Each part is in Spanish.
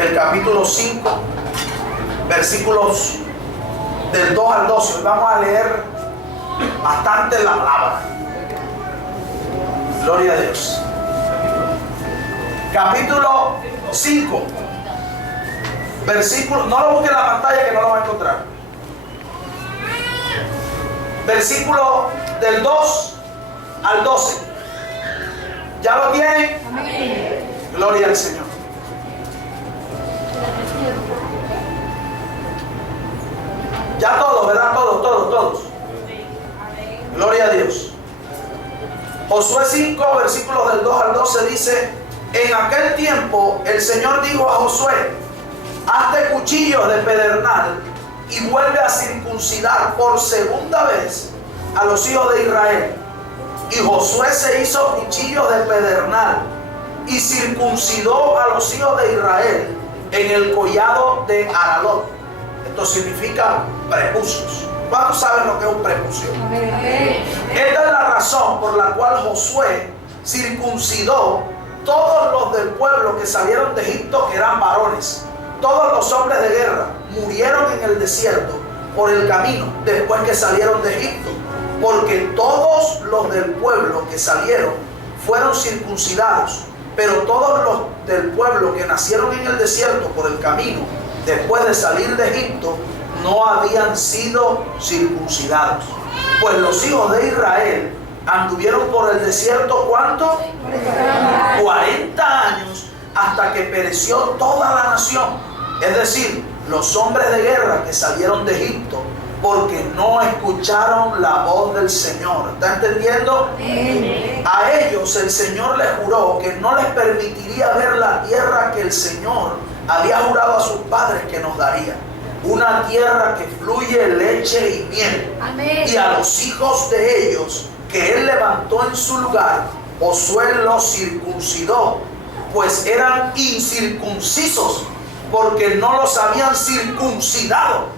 el capítulo 5, versículos del 2 al 12. Hoy vamos a leer bastante la palabra. Gloria a Dios. Capítulo 5, versículo, no lo busque en la pantalla que no lo va a encontrar. Versículo del 2 al 12. ¿Ya lo tienen? Amén. Gloria al Señor. Ya todos, ¿verdad? Todos. Gloria a Dios. Josué 5, versículos del 2 al 12 dice: en aquel tiempo el Señor dijo a Josué: hazte cuchillos de pedernal y vuelve a circuncidar por segunda vez a los hijos de Israel. Y Josué se hizo cuchillos de pedernal y circuncidó a los hijos de Israel en el collado de Aralot. Esto significa prepucios. ¿Cuántos saben lo que es un prepucio? Esta es la razón por la cual Josué circuncidó todos los del pueblo que salieron de Egipto, que eran varones. Todos los hombres de guerra murieron en el desierto por el camino después que salieron de Egipto, porque todos los del pueblo que salieron fueron circuncidados, pero todos los del pueblo que nacieron en el desierto por el camino después de salir de Egipto no habían sido circuncidados. Pues los hijos de Israel anduvieron por el desierto, ¿cuánto? 40 años, hasta que pereció toda la nación. Es decir, los hombres de guerra que salieron de Egipto, porque no escucharon la voz del Señor. ¿Está entendiendo? A ellos el Señor les juró que no les permitiría ver la tierra que el Señor había jurado a sus padres que nos daría. Una tierra que fluye leche y miel. Amén. Y a los hijos de ellos que él levantó en su lugar, Josué los circuncidó, pues eran incircuncisos, porque no los habían circuncidado.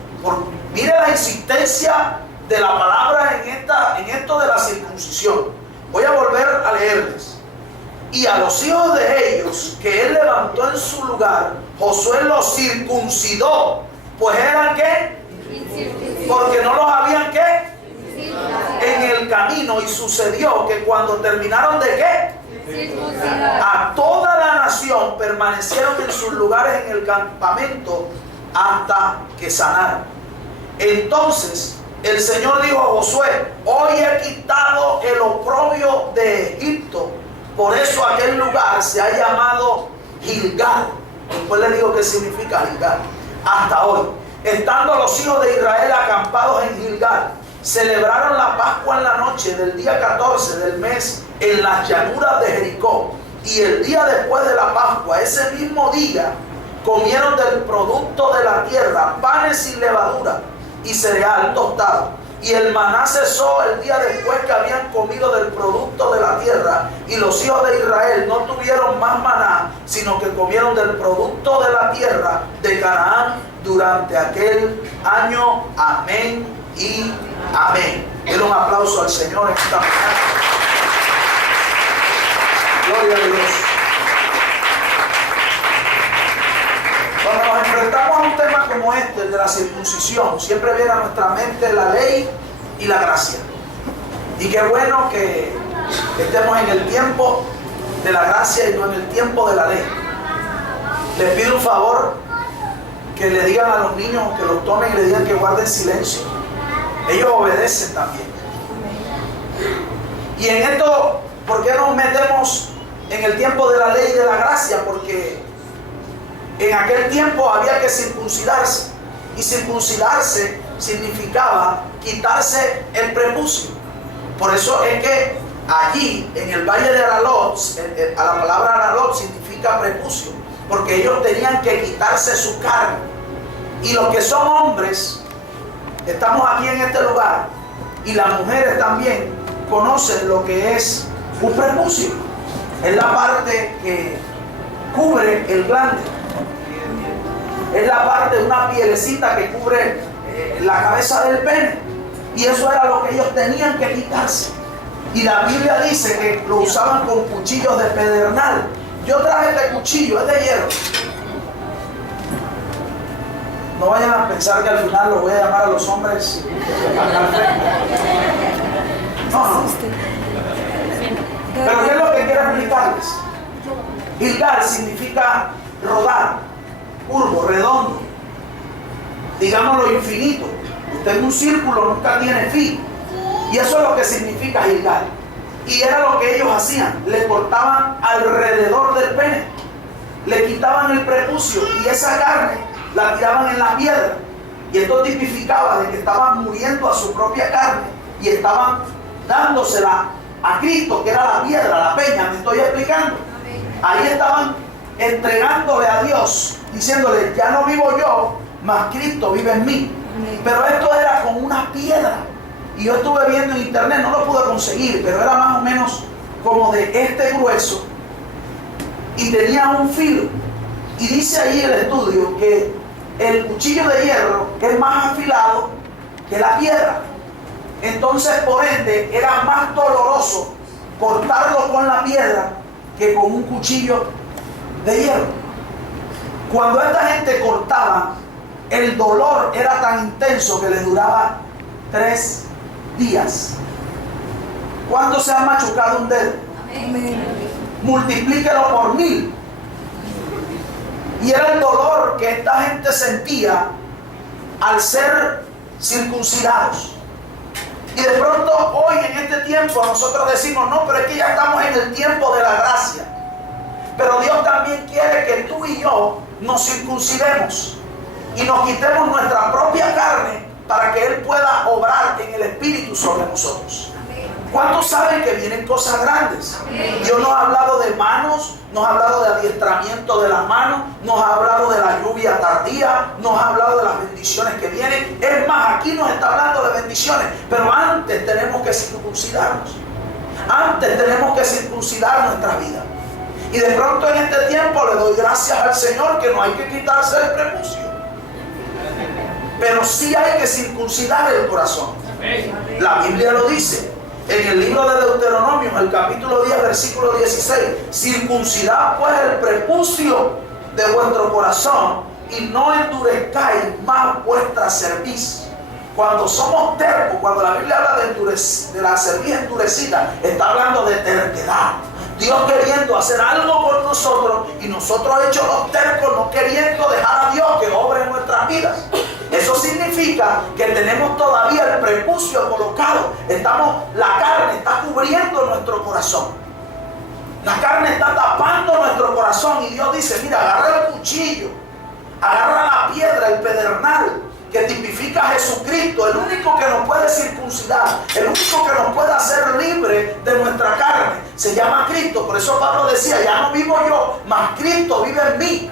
Mire la insistencia de la palabra en esto de la circuncisión. Voy a volver a leerles. Y a los hijos de ellos que él levantó en su lugar, Josué los circuncidó, pues eran ¿qué? Porque no los habían ¿qué? En el camino. Y sucedió que cuando terminaron de ¿qué? A toda la nación permanecieron en sus lugares en el campamento hasta que sanaron. Entonces el Señor dijo a Josué: hoy he quitado el oprobio de Egipto. Por eso aquel lugar se ha llamado Gilgal. Después le digo qué significa Gilgal. Hasta hoy, estando los hijos de Israel acampados en Gilgal, celebraron la Pascua en la noche del día 14 del mes en las llanuras de Jericó. Y el día después de la Pascua, ese mismo día, comieron del producto de la tierra, panes sin levadura y cereal tostado. Y el maná cesó el día después que habían comido del producto de la tierra. Y los hijos de Israel no tuvieron más maná, sino que comieron del producto de la tierra de Canaán durante aquel año. Amén y amén. Denle un aplauso al Señor en esta mañana. Gloria a Dios. Cuando nos enfrentamos a un tema como este, el de la circuncisión, siempre viene a nuestra mente la ley y la gracia. Y qué bueno que estemos en el tiempo de la gracia y no en el tiempo de la ley. Les pido un favor, que le digan a los niños, que los tomen y le digan que guarden silencio. Ellos obedecen también. Y en esto, ¿por qué nos metemos en el tiempo de la ley y de la gracia? Porque en aquel tiempo había que circuncidarse. Y circuncidarse significaba quitarse el prepucio. Por eso es que allí, en el valle de Aralot, a la palabra Aralot significa prepucio, porque ellos tenían que quitarse su carne. Y los que son hombres, estamos aquí en este lugar, y las mujeres también conocen lo que es un prepucio. Es la parte que cubre el glande. Es la parte de una pielecita que cubre la cabeza del pene. Y eso era lo que ellos tenían que quitarse. Y la Biblia dice que lo usaban con cuchillos de pedernal. Yo traje este cuchillo, es de hierro. No vayan a pensar que al final los voy a llamar a los hombres al frente. No. Pero ¿qué es lo que quiero explicarles? Gilgal significa rodar, curvo, redondo, digámoslo infinito. Usted en un círculo nunca tiene fin. Y eso es lo que significa Gilgal. Y era lo que ellos hacían. Le cortaban alrededor del pene, le quitaban el prepucio y esa carne la tiraban en la piedra. Y esto tipificaba de que estaban muriendo a su propia carne y estaban dándosela a Cristo, que era la piedra, la peña. ¿Me estoy explicando? Ahí estaban entregándole a Dios, diciéndole: ya no vivo yo, mas Cristo vive en mí. Pero esto era con una piedra. Y yo estuve viendo en internet, no lo pude conseguir, pero era más o menos como de este grueso y tenía un filo. Y dice ahí el estudio que el cuchillo de hierro es más afilado que la piedra. Entonces, por ende, era más doloroso cortarlo con la piedra que con un cuchillo de hierro. Cuando esta gente cortaba, el dolor era tan intenso que les duraba 3 días. ¿Cuánto se ha machucado un dedo? Amén. Multiplíquelo por 1000. Y era el dolor que esta gente sentía al ser circuncidados. Y de pronto hoy en este tiempo nosotros decimos: no, pero es que ya estamos en el tiempo de la gracia. Pero Dios también quiere que tú y yo nos circuncidemos y nos quitemos nuestra propia carne para que Él pueda obrar en el Espíritu sobre nosotros. ¿Cuántos saben que vienen cosas grandes? Dios nos ha hablado de manos, nos ha hablado de adiestramiento de las manos, nos ha hablado de la lluvia tardía, nos ha hablado de las bendiciones que vienen. Es más, aquí nos está hablando de bendiciones, pero antes tenemos que circuncidarnos. Antes tenemos que circuncidar nuestra vida. Y de pronto en este tiempo le doy gracias al Señor que no hay que quitarse el prepucio. Pero sí hay que circuncidar el corazón. La Biblia lo dice en el libro de Deuteronomio, el capítulo 10, versículo 16: circuncidad pues el prepucio de vuestro corazón y no endurezcáis más vuestra cerviz. Cuando somos tercos, cuando la Biblia habla de la cerviz endurecida, está hablando de terquedad. Dios queriendo hacer algo por nosotros y nosotros hechos los tercos, no queriendo dejar a Dios que obre en nuestras vidas. Eso significa que tenemos todavía el prepucio colocado. La carne está cubriendo nuestro corazón. La carne está tapando nuestro corazón y Dios dice: mira, agarra el cuchillo, agarra la piedra, el pedernal, que tipifica a Jesucristo, el único que nos puede circuncidar, el único que nos puede hacer libre de nuestra carne, se llama Cristo. Por eso Pablo decía: ya no vivo yo, mas Cristo vive en mí.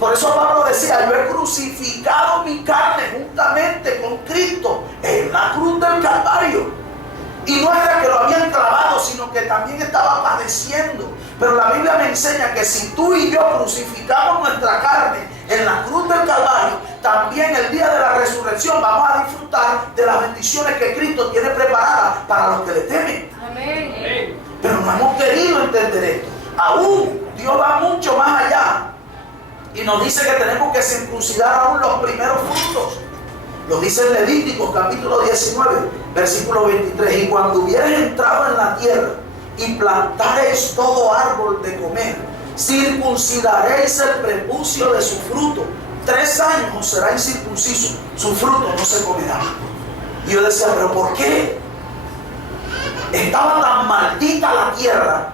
Por eso Pablo decía: yo he crucificado mi carne juntamente con Cristo en la cruz del Calvario. Y no era que lo habían clavado, sino que también estaba padeciendo. Pero la Biblia me enseña que si tú y yo crucificamos nuestra carne en la cruz del Calvario, también el día de la resurrección vamos a disfrutar de las bendiciones que Cristo tiene preparadas para los que le temen. Amén. Pero no hemos querido entender esto. Aún Dios va mucho más allá y nos dice que tenemos que circuncidar aún los primeros frutos. Lo dice en Levíticos capítulo 19, versículo 23: y cuando hubierais entrado en la tierra y plantaréis todo árbol de comer, circuncidaréis el prepucio de su fruto. 3 años os será incircunciso, su fruto no se comerá. Y yo decía: ¿pero por qué? Estaba tan maldita la tierra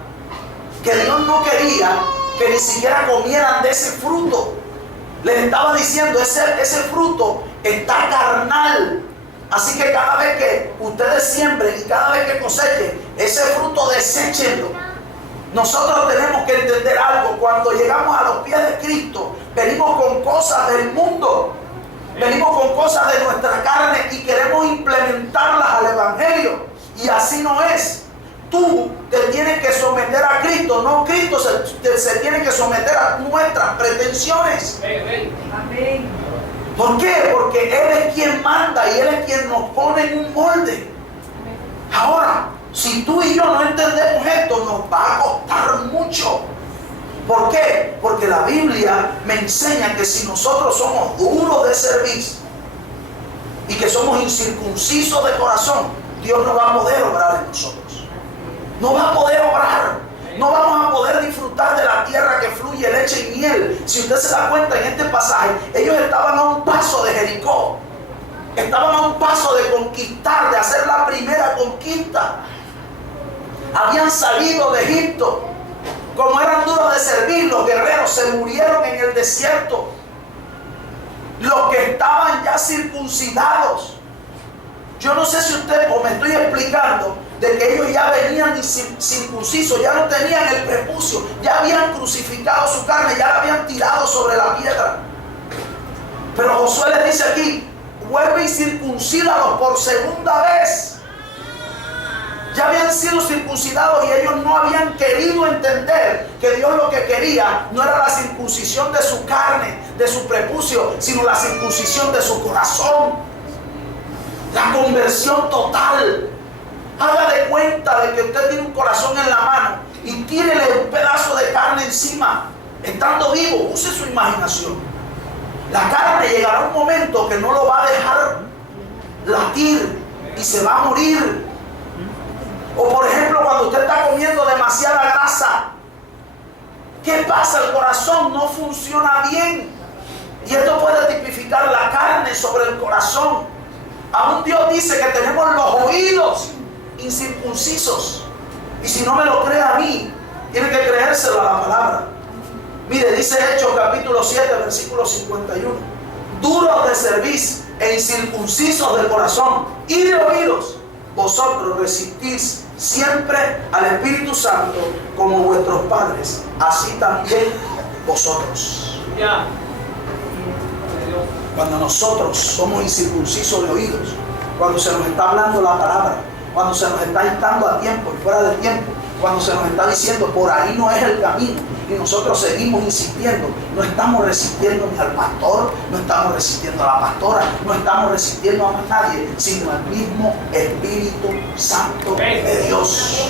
que Dios no quería que ni siquiera comieran de ese fruto. Les estaba diciendo: ese fruto está carnal. Así que cada vez que ustedes siembren y cada vez que cosechen, ese fruto deséchenlo. Nosotros tenemos que entender algo. Cuando llegamos a los pies de Cristo, venimos con cosas del mundo, venimos con cosas de nuestra carne y queremos implementarlas al Evangelio. Y así no es. Tú te tienes que someter a Cristo, no Cristo se tiene que someter a nuestras pretensiones. Amén. ¿Por qué? Porque Él es quien manda y Él es quien nos pone en un molde. Ahora, si tú y yo no entendemos esto, nos va a costar mucho. ¿Por qué? Porque la Biblia me enseña que si nosotros somos duros de cerviz y que somos incircuncisos de corazón, Dios no va a poder obrar en nosotros. No va a poder obrar. No vamos a poder disfrutar de la tierra que fluye leche y miel. Si usted se da cuenta en este pasaje, ellos estaban a un paso de Jericó. Estaban a un paso de conquistar, de hacer la primera conquista. Habían salido de Egipto. Como eran duros de servir, los guerreros se murieron en el desierto. Los que estaban ya circuncidados. Yo no sé si usted, o me estoy explicando, de que ellos ya venían circuncisos, ya no tenían el prepucio, ya habían crucificado su carne, ya la habían tirado sobre la piedra. Pero Josué les dice aquí, vuelve y circuncídalos por segunda vez. Ya habían sido circuncidados y ellos no habían querido entender que Dios lo que quería no era la circuncisión de su carne, de su prepucio, sino la circuncisión de su corazón. La conversión total. Haga de cuenta de que usted tiene un corazón en la mano y tírele un pedazo de carne encima. Estando vivo, use su imaginación. La carne llegará un momento que no lo va a dejar latir y se va a morir. O por ejemplo, cuando usted está comiendo demasiada grasa, ¿qué pasa? El corazón no funciona bien. Y esto puede tipificar la carne sobre el corazón. Aún Dios dice que tenemos los oídos incircuncisos. Y si no me lo cree a mí, tiene que creérselo a la palabra. Mire, dice Hechos capítulo 7, versículo 51. Duros de cerviz e incircuncisos del corazón y de oídos, vosotros resistís siempre al Espíritu Santo como vuestros padres, así también vosotros. Cuando nosotros somos incircuncisos de oídos, cuando se nos está hablando la palabra, cuando se nos está instando a tiempo y fuera de tiempo, cuando se nos está diciendo por ahí no es el camino y nosotros seguimos insistiendo, no estamos resistiendo ni al pastor, no estamos resistiendo a la pastora, no estamos resistiendo a más nadie, sino al mismo Espíritu Santo de Dios.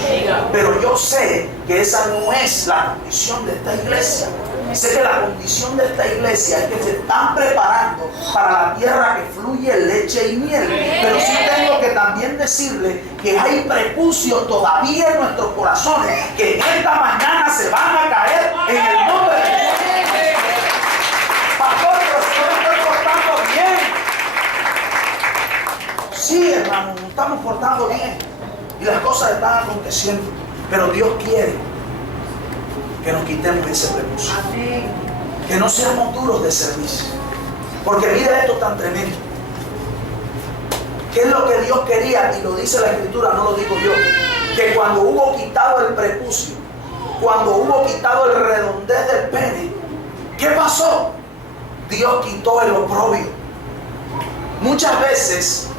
Pero yo sé que esa no es la condición de esta iglesia. Sé que la condición de esta iglesia es que se están preparando para la tierra que fluye leche y miel. Pero sí tengo que también decirle que hay prepucios todavía en nuestros corazones que esta mañana se van a caer en el nombre de Dios. Pastor, pero si yo me estoy portando bien. Sí, hermano, nos estamos portando bien y las cosas están aconteciendo. Pero Dios quiere que nos quitemos ese prepucio. Que no seamos duros de servicio. Porque mira esto tan tremendo. ¿Qué es lo que Dios quería? Y lo dice la Escritura, no lo digo yo. Que cuando hubo quitado el prepucio, cuando hubo quitado el redondez del pene, ¿qué pasó? Dios quitó el oprobio. Muchas veces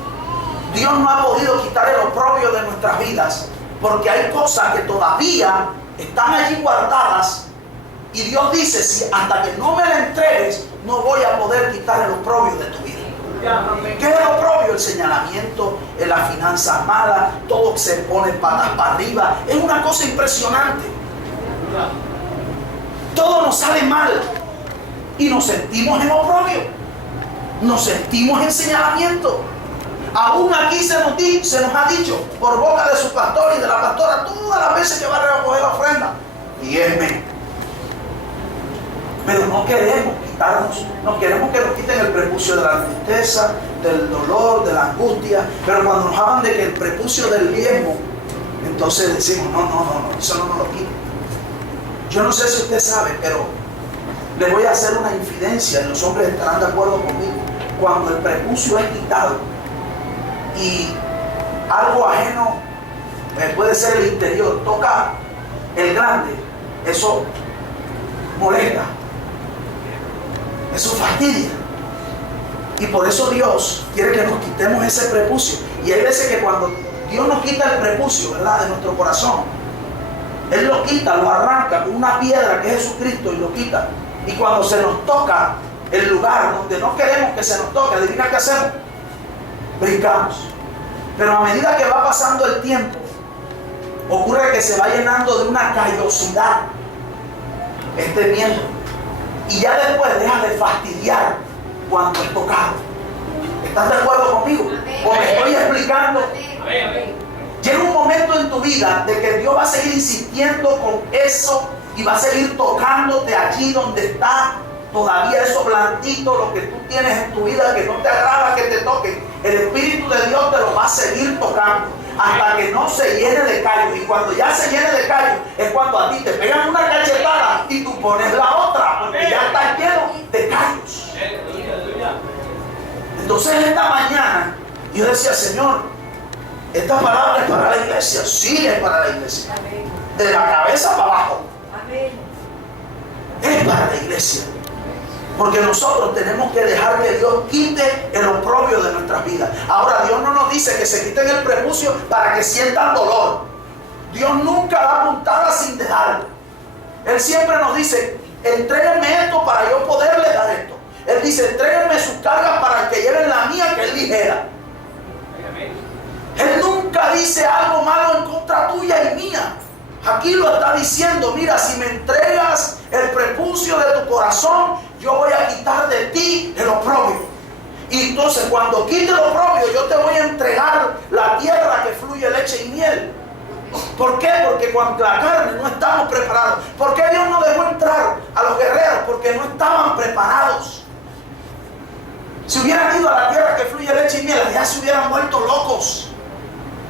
Dios no ha podido quitar el oprobio de nuestras vidas porque hay cosas que todavía están allí guardadas y Dios dice, si hasta que no me la entregues no voy a poder quitar el oprobio de tu vida. ¿Qué es el oprobio? El señalamiento, la finanza mala, todo se pone patas para arriba, es una cosa impresionante. Todo nos sale mal y nos sentimos en oprobio, nos sentimos en señalamiento. Aún aquí se nos ha dicho por boca de su pastor y de la pastora todas las veces que va a recoger la ofrenda, diezme. Pero no queremos quitarnos, no queremos que nos quiten el prepucio de la tristeza, del dolor, de la angustia. Pero cuando nos hablan de que el prepucio del diezmo, entonces decimos, no, eso no nos lo quita. Yo no sé si usted sabe, pero les voy a hacer una infidencia y los hombres estarán de acuerdo conmigo. Cuando el prepucio es quitado y algo ajeno, puede ser el interior, toca el grande, eso molesta, eso fastidia. Y por eso Dios quiere que nos quitemos ese prepucio. Y hay veces que cuando Dios nos quita el prepucio, ¿verdad?, de nuestro corazón, Él lo quita, lo arranca con una piedra que es Jesucristo y lo quita. Y cuando se nos toca el lugar donde no queremos que se nos toque, adivina qué hacemos, brincamos. Pero a medida que va pasando el tiempo, ocurre que se va llenando de una callosidad. este miedo. Y ya después deja de fastidiar cuando es tocado. ¿Estás de acuerdo conmigo? ¿O me estoy explicando? Llega un momento en tu vida de que Dios va a seguir insistiendo con eso y va a seguir tocándote allí donde está todavía eso blandito, lo que tú tienes en tu vida que no te agrada que te toquen. El Espíritu de Dios te lo va a seguir tocando hasta que no se llene de callo. Y cuando ya se llene de callo es cuando a ti te pegan una cachetada y tú pones la otra, porque ya estás lleno de callos. Entonces esta mañana yo decía, Señor, esta palabra es para la iglesia. Sí, es para la iglesia. De la cabeza para abajo. Es para la iglesia. Porque nosotros tenemos que dejar que Dios quite el oprobio de nuestras vidas. Ahora, Dios no nos dice que se quiten el prepucio para que sientan dolor. Dios nunca da puntada sin dejarlo. Él siempre nos dice, entréguenme esto para yo poderle dar esto. Él dice, entréguenme sus cargas para que lleven la mía, que es ligera. Él nunca dice algo malo en contra tuya y mía. Aquí lo está diciendo, mira, si me entregas el prepucio de tu corazón, yo voy a quitar de ti el oprobio. Y entonces cuando quite el oprobio, yo te voy a entregar la tierra que fluye leche y miel. ¿Por qué? Porque cuando la carne no estamos preparados. ¿Por qué Dios no dejó entrar a los guerreros? Porque no estaban preparados. Si hubieran ido a la tierra que fluye leche y miel, ya se hubieran vuelto locos.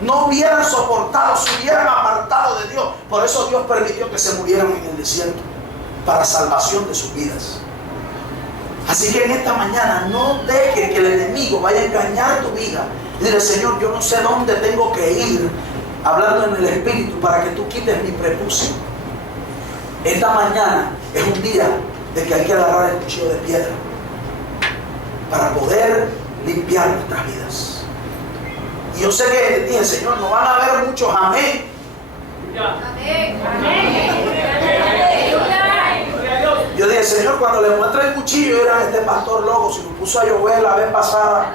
No hubieran soportado, se hubieran apartado de Dios. Por eso Dios permitió que se murieran en el desierto, para salvación de sus vidas. Así que en esta mañana no dejes que el enemigo vaya a engañar tu vida. Dile, Señor, yo no sé dónde tengo que ir, hablando en el Espíritu, para que tú quites mi prepucio. Esta mañana es un día de que hay que agarrar el cuchillo de piedra para poder limpiar nuestras vidas. Y yo sé que dije, Señor, no van a haber muchos amén. Yo dije, Señor, cuando le muestre el cuchillo, era este pastor loco, si lo puso a llover la vez pasada,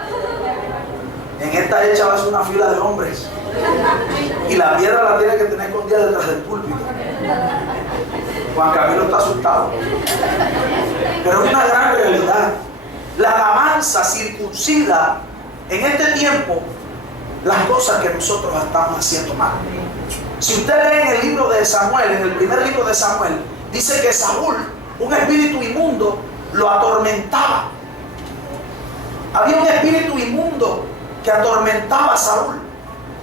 en esta hecha va a ser una fila de hombres. Y la piedra la tiene que tener escondida detrás del púlpito. Juan Camilo está asustado. Pero es una gran realidad. La alabanza circuncida en este tiempo las cosas que nosotros estamos haciendo mal. Si usted lee en el libro de Samuel, en el primer libro de Samuel, dice que Saúl, un espíritu inmundo, lo atormentaba. Había un espíritu inmundo que atormentaba a Saúl.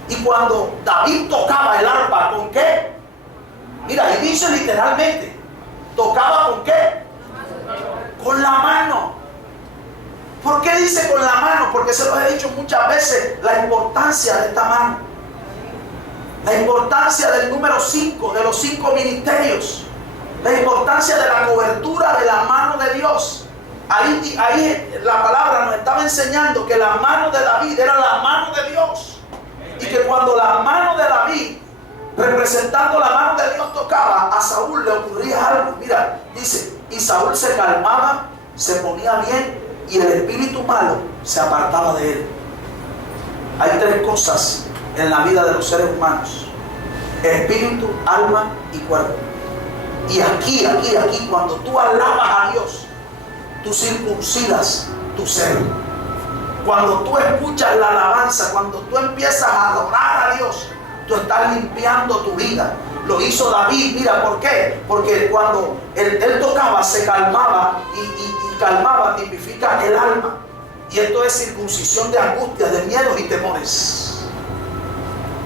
Y cuando David tocaba el arpa, ¿con qué? Mira, y dice literalmente, ¿tocaba con qué? Con la mano. ¿Por qué dice con la mano? Porque se lo he dicho muchas veces, la importancia de esta mano. La importancia del número 5, de los 5 ministerios. La importancia de la cobertura de la mano de Dios. Ahí la palabra nos estaba enseñando que la mano de David era la mano de Dios. Y que cuando la mano de David, representando la mano de Dios, tocaba, a Saúl le ocurría algo. Mira, dice, y Saúl se calmaba, se ponía bien, y el espíritu malo se apartaba de él. Hay 3 cosas en la vida de los seres humanos: espíritu, alma y cuerpo. Y aquí, cuando tú alabas a Dios, tú circuncidas tu ser. Cuando tú escuchas la alabanza, cuando tú empiezas a adorar a Dios, tú estás limpiando tu vida. Lo hizo David. Mira, ¿por qué? Porque cuando él tocaba, se calmaba, y calmaba tipifica el alma. Y esto es circuncisión de angustias, de miedos y temores.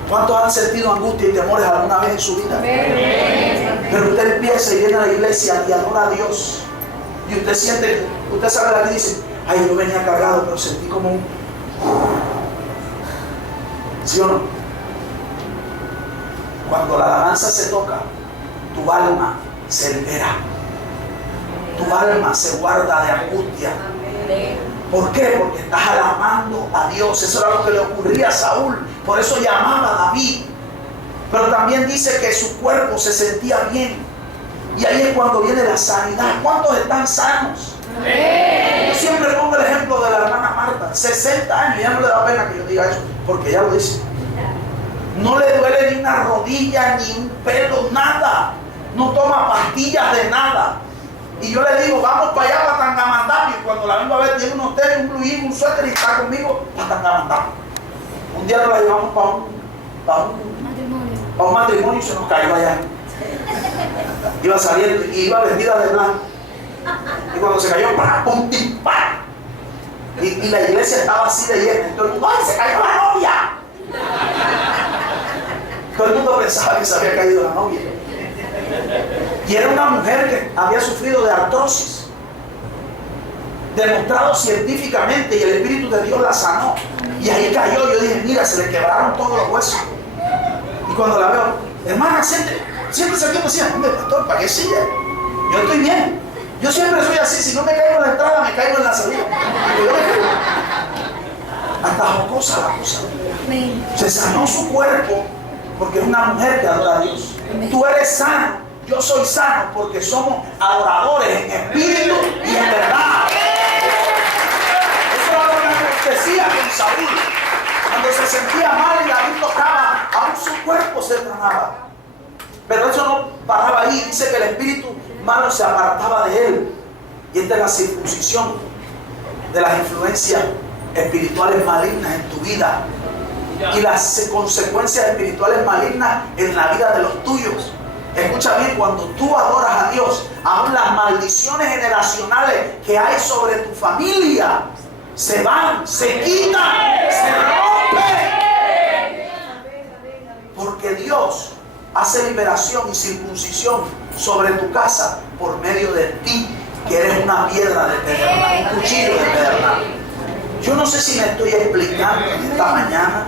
¿Cuántos han sentido angustia y temores alguna vez en su vida? Pero usted empieza y viene a la iglesia y adora a Dios. Y usted siente, usted sabe la que dice, ay, yo venía cargado, pero sentí como un... ¿Sí o no? Cuando la alabanza se toca, tu alma se libera. Tu alma se guarda de angustia. ¿Por qué? Porque estás alabando a Dios. Eso era lo que le ocurría a Saúl. Por eso llamaba a David. Pero también dice que su cuerpo se sentía bien. Y ahí es cuando viene la sanidad. ¿Cuántos están sanos? Yo siempre pongo el ejemplo de la hermana Marta. 60 años, ya no le da pena que yo diga eso, porque ella lo dice. No le duele ni una rodilla, ni un pelo, nada. no toma pastillas de nada. Y yo le digo, vamos para allá, para Tangamandapio. Y cuando la vengo a ver, tiene un hotel, un blue jean, un suéter y está conmigo para Tangamandapio. Un día nos la llevamos para un matrimonio y se nos cayó allá. Iba saliendo y iba vestida de blanco. Y cuando se cayó, ¡pum! Y la iglesia estaba así de llena. Y todo el mundo, ¡ay, se cayó la novia! Todo el mundo pensaba que se había caído la novia. Y era una mujer que había sufrido de artrosis, demostrado científicamente, y el Espíritu de Dios la sanó. Y ahí cayó. Yo dije, mira, se le quebraron todos los huesos. Y cuando la veo, hermana, siéntese aquí, me decía, hombre, pastor, ¿para qué sigue? Yo estoy bien. Yo siempre soy así. Si no me caigo en la entrada, me caigo en la salida. Y yo me caigo. Hasta jocosa la cosa. Se sanó su cuerpo porque es una mujer que adora a Dios. Tú eres sano. Yo soy sano porque somos adoradores en espíritu y en verdad. Eso era lo que decía con Saúl. Cuando se sentía mal y David tocaba, aún su cuerpo se tronaba. Pero eso no paraba ahí. Dice que el espíritu malo se apartaba de él. Y esta es la circuncisión de las influencias espirituales malignas en tu vida. Y las consecuencias espirituales malignas en la vida de los tuyos. Escucha bien, cuando tú adoras a Dios, aún las maldiciones generacionales que hay sobre tu familia se van, se quitan, se rompen. Porque Dios hace liberación y circuncisión sobre tu casa por medio de ti, que eres una piedra de pedernal, un cuchillo de pedernal. Yo no sé si me estoy explicando en esta mañana,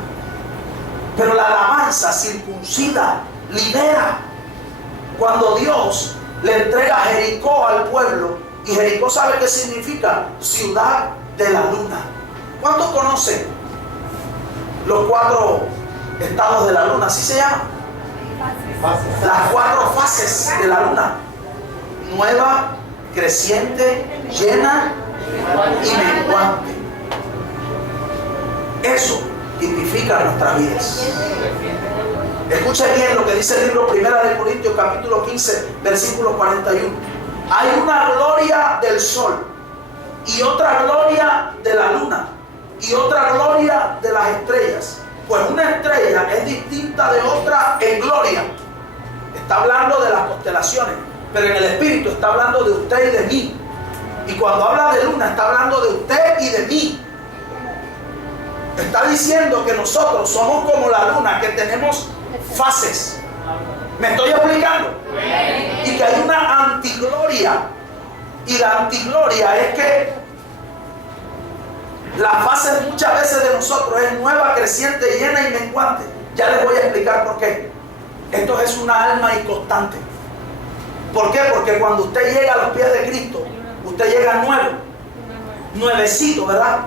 pero la alabanza circuncida, libera. Cuando Dios le entrega a Jericó al pueblo, y Jericó sabe qué significa, ciudad de la luna. ¿Cuántos conocen los 4 estados de la luna? ¿Así se llama? Las 4 fases de la luna: nueva, creciente, llena y menguante. Eso tipifica nuestras vidas. Escucha bien lo que dice el libro 1 de Corintios capítulo 15 versículo 41. Hay una gloria del sol, y otra gloria de la luna, y otra gloria de las estrellas. Pues una estrella es distinta de otra en gloria. Está hablando de las constelaciones, pero en el espíritu está hablando de usted y de mí. Y cuando habla de luna, está hablando de usted y de mí. Está diciendo que nosotros somos como la luna, que tenemos fases. ¿Me estoy explicando? Y que hay una antigloria. Y la antigloria es que la fase muchas veces de nosotros es nueva, creciente, llena y menguante. Ya les voy a explicar por qué. Esto es una alma inconstante. ¿Por qué? Porque cuando usted llega a los pies de Cristo, usted llega nuevo, nuevecito, ¿verdad?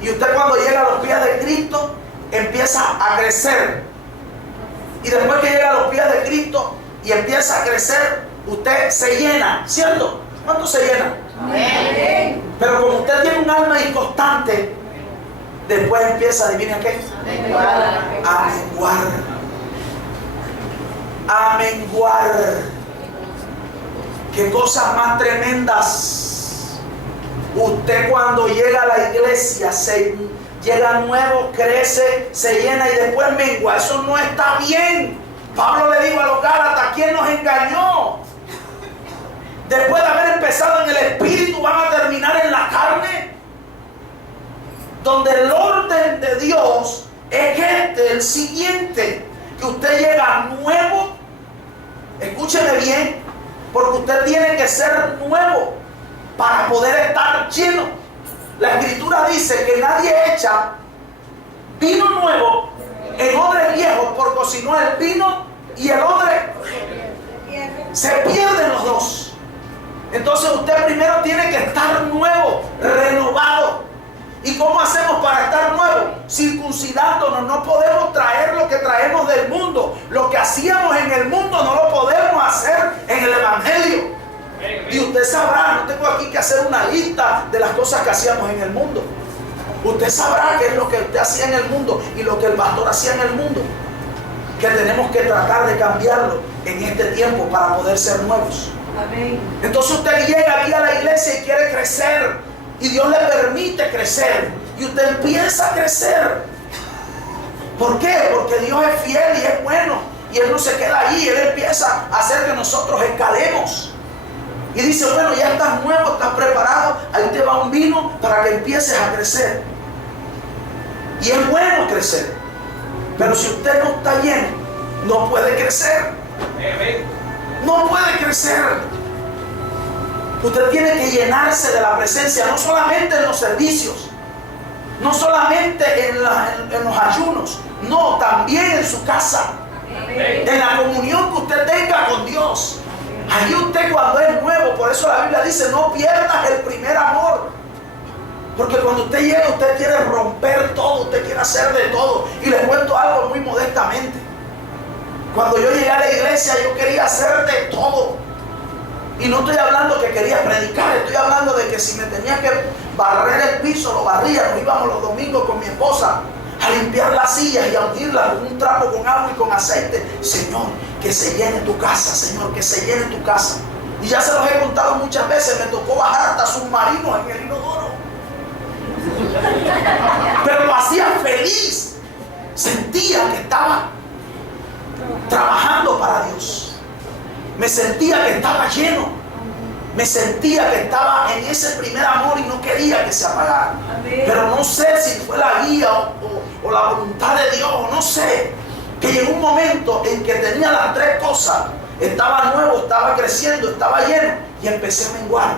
Y usted cuando llega a los pies de Cristo empieza a crecer. Y después que llega a los pies de Cristo y empieza a crecer, usted se llena, ¿cierto? ¿Cuánto se llena? Amén. Pero como usted tiene un alma inconstante, después empieza, adivina qué, a menguar. A menguar. Qué cosas más tremendas. Usted cuando llega a la iglesia llega nuevo, crece, se llena y después mengua. Eso no está bien. Pablo le dijo a los Gálatas, ¿quién nos engañó? Después de haber empezado en el espíritu, van a terminar en la carne. Donde el orden de Dios es el siguiente: que usted llega nuevo. Escúcheme bien, porque usted tiene que ser nuevo para poder estar lleno. La escritura dice que nadie echa vino nuevo en odres viejos, porque si no el vino y el odre se pierden los dos. Entonces usted primero tiene que estar nuevo, renovado. ¿Y cómo hacemos para estar nuevo? Circuncidándonos. No podemos traer lo que traemos del mundo. Lo que hacíamos en el mundo no lo podemos hacer en el Evangelio. Y usted sabrá, no tengo aquí que hacer una lista de las cosas que hacíamos en el mundo. Usted sabrá qué es lo que usted hacía en el mundo y lo que el pastor hacía en el mundo, que tenemos que tratar de cambiarlo. en este tiempo para poder ser nuevos. Amén. Entonces usted llega aquí a la iglesia y quiere crecer, y Dios le permite crecer, y usted empieza a crecer. ¿Por qué? Porque Dios es fiel y es bueno, y Él no se queda ahí. Él empieza a hacer que nosotros escalemos. Y dice, bueno, ya estás nuevo, estás preparado, ahí te va un vino para que empieces a crecer. Y es bueno crecer, pero si usted no está lleno, no puede crecer. No puede crecer. Usted tiene que llenarse de la presencia, no solamente en los servicios, no solamente en los ayunos, no, también en su casa, en la comunión que usted tenga con Dios. Allí usted, cuando es nuevo, por eso la Biblia dice, no pierdas el primer amor. Porque cuando usted llega, usted quiere romper todo, usted quiere hacer de todo. Y les cuento algo muy modestamente. Cuando yo llegué a la iglesia, yo quería hacer de todo. Y no estoy hablando que quería predicar, estoy hablando de que si me tenía que barrer el piso, lo barría. Nos íbamos los domingos con mi esposa a limpiar las sillas y a unirlas con un trapo con agua y con aceite. Señor, que se llene tu casa, Señor, que se llene tu casa. Y ya se los he contado muchas veces, me tocó bajar hasta submarinos en el inodoro. Pero lo hacía feliz. Sentía que estaba trabajando para Dios. Me sentía que estaba lleno. Me sentía que estaba en ese primer amor y no quería que se apagara. Pero no sé si fue la guía o la voluntad de Dios, no sé. Que llegó un momento en que tenía las tres cosas. Estaba nuevo, estaba creciendo, estaba lleno, y empecé a menguar.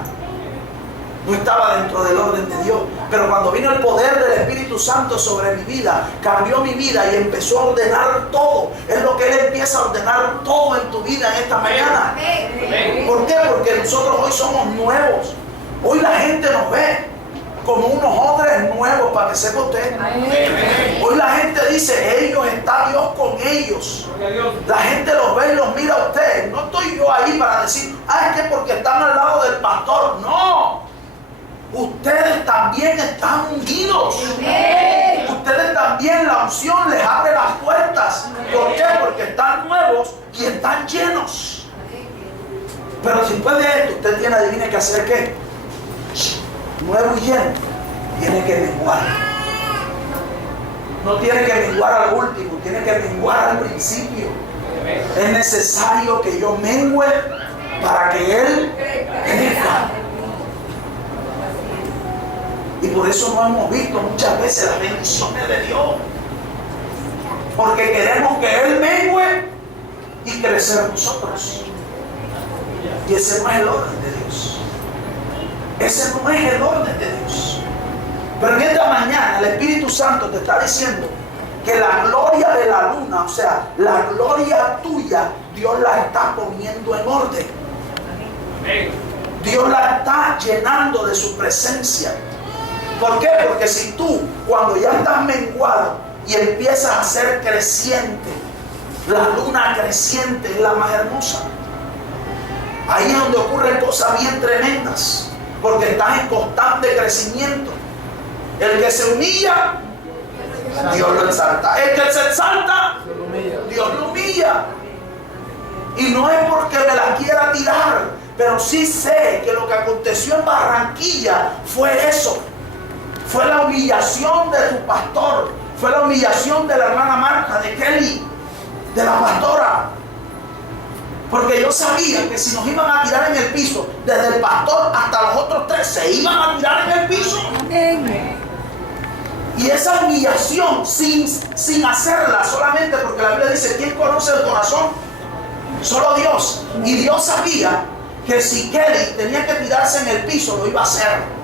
No estaba dentro del orden de Dios. Pero cuando vino el poder del Espíritu Santo sobre mi vida, cambió mi vida y empezó a ordenar todo. Es lo que Él empieza a ordenar todo en tu vida en esta mañana. ¿Por qué? Porque nosotros hoy somos nuevos. Hoy la gente nos ve como unos odres nuevos, para que sepa usted. Hoy la gente dice, ellos, está Dios con ellos. La gente los ve y los mira a usted. No estoy yo ahí para decir, es que porque están al lado del pastor. No. Ustedes también están ungidos. Ustedes también, la unción les abre las puertas. ¿Por qué? Porque están nuevos y están llenos. Pero después de esto, usted tiene que hacer ¿qué? Nuevo y lleno. Tiene que menguar. No tiene que menguar al último, tiene que menguar al principio. Es necesario que yo mengüe para que Él crezca. Y por eso no hemos visto muchas veces las bendiciones de Dios. Porque queremos que Él mengue y crecer nosotros. Y ese no es el orden de Dios. Ese no es el orden de Dios. Pero en esta mañana el Espíritu Santo te está diciendo que la gloria de la luna, o sea, la gloria tuya, Dios la está poniendo en orden. Dios la está llenando de su presencia. ¿Por qué? Porque si tú, cuando ya estás menguado y empiezas a ser creciente, la luna creciente es la más hermosa. Ahí es donde ocurren cosas bien tremendas, porque estás en constante crecimiento. El que se humilla, Dios lo exalta. El que se exalta, Dios lo humilla. Y no es porque me la quiera tirar, pero sí sé que lo que aconteció en Barranquilla fue eso. Fue la humillación de tu pastor, fue la humillación de la hermana Marta, de Kelly, de la pastora. Porque yo sabía que si nos iban a tirar en el piso, desde el pastor hasta los otros tres se iban a tirar en el piso. Y esa humillación sin hacerla, solamente porque la Biblia dice, ¿quién conoce el corazón? Solo Dios. Y Dios sabía que si Kelly tenía que tirarse en el piso, lo iba a hacer.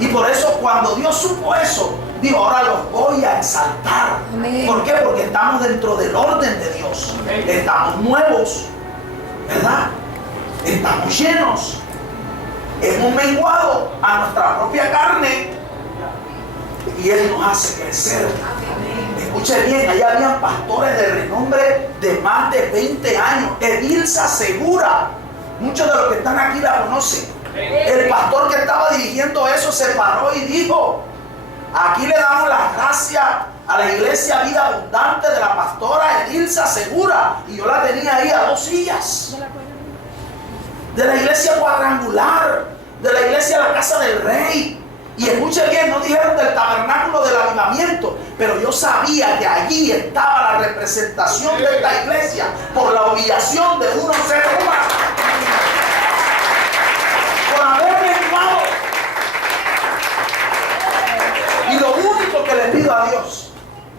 Y por eso cuando Dios supo eso, dijo, ahora los voy a exaltar. ¿Por qué? Porque estamos dentro del orden de Dios. Estamos nuevos, ¿verdad? Estamos llenos. Hemos menguado a nuestra propia carne y Él nos hace crecer. Escuche bien, allá habían pastores de renombre de más de 20 años. Edilza Segura, muchos de los que están aquí la conocen. El pastor que estaba dirigiendo eso se paró y dijo, aquí le damos las gracias a la iglesia Vida Abundante de la pastora Edilza Segura, y yo la tenía ahí a 2 sillas. De la iglesia Cuadrangular, de la iglesia La Casa del Rey. Y escuche bien, no dijeron del tabernáculo del avivamiento, pero yo sabía que allí estaba la representación de esta iglesia por la humillación de unos seres humanos, por haberme animado. Y lo único que le pido a Dios,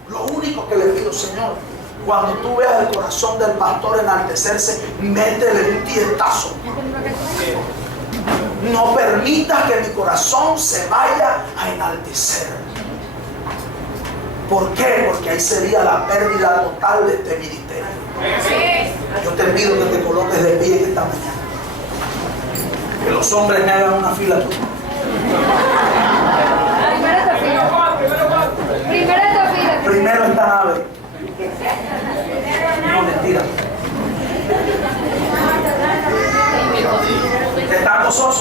lo único que le pido, Señor, cuando tú veas el corazón del pastor enaltecerse, métele un tientazo. No permita que mi corazón se vaya a enaltecer. ¿Por qué? Porque ahí sería la pérdida total de este ministerio. Yo te pido que te coloques de pie en esta mañana. Que los hombres me hagan una fila aquí. Primero esta nave. No, mentira. ¿Están gozosos?